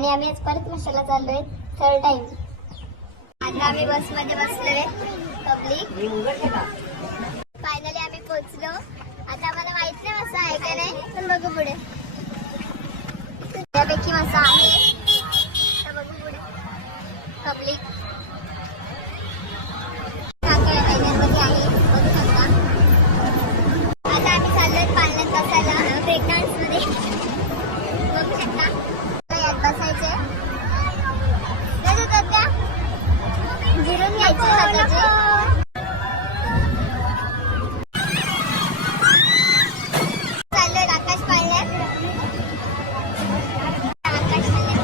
आणि आम्ही आज परत मशाला चाललोय 3rd टाइम. आता आम्ही बस मध्ये बसलोय पब्लिक. फायनली आम्ही पोहोचलो. आता आम्हाला माहित नाही मसा आहे का नाही, पण बघू पुढे. त्यापैकी मसा आहे, तर बघू पुढे पब्लिक. मध्ये आहे बघू शकता. आता आम्ही चाललोय पाण्यात बसायला ब्रेक डान्स मध्ये. बघू शकता यात बसायचे. त्या जिरून घ्यायचे स्वतःचे. चाललोय आकाश पाळण्यात. आकाश पाळण्यात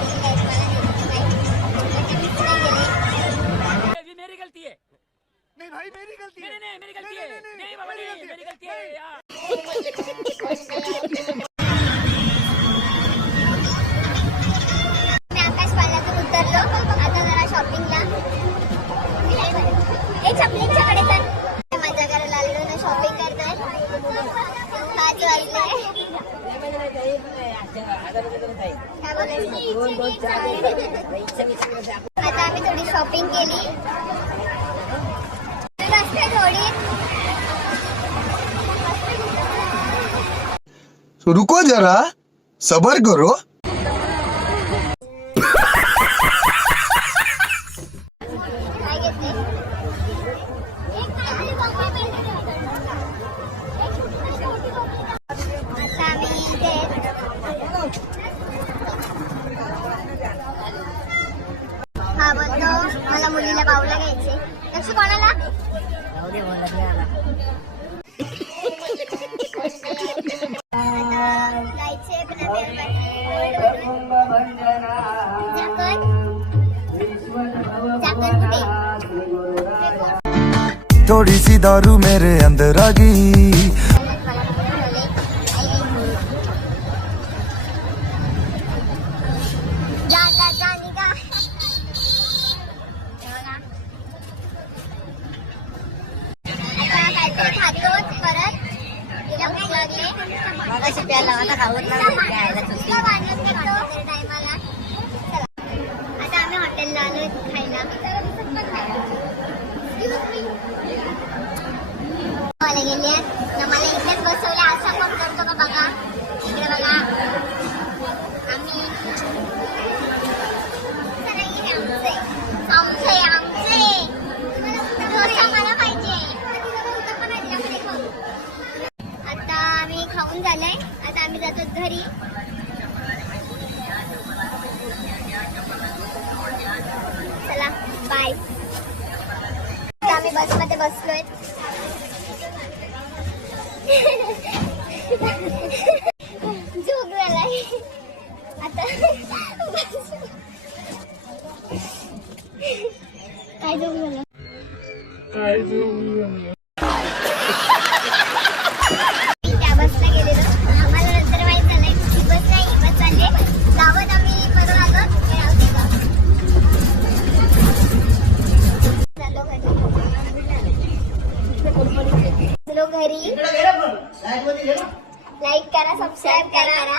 मेरी गलती है. नहीं भाई मेरी गलती है. नहीं मेरी गलती है. नहीं बाबा नहीं मेरी गलती है यार. आकाश पाळण्यातून उतरलो. आता जरा शॉपिंगला. एक चपलींच्याकडे तर मजा करायला आलेलो ना, शॉपिंग करतोय. 5 वाजले. आता आम्ही थोडी शॉपिंग केली. थोडी रुको जरा सबर करो. काय घेते. आता आम्ही इथे हा बोलतो मला मुलीला बाऊला घ्यायचे. लक्ष कोणाला जायचे थोड़ी सी दारू मेरे अंदर आ गई. आता आम्ही हॉटेलला आलोय खायला. गेले मला इथेच बसवले. असा पण करतो का बघा. इकडे बघा आम्ही आमचे डोसा मला पाहिजे. आता आम्ही खाऊन झालंय. आता आम्ही जातो घरी. चला बाय. आम्ही बस मध्ये बसलोय. झोप झालाय आता. काय झोप झालं. त्या बसला गेलेलो. आम्हाला नंतर माहित झालंय ही बस नाही, ही बस चालले गावात. आम्ही परत आलो घरी. लाईक करा, सबस्क्राईब करा.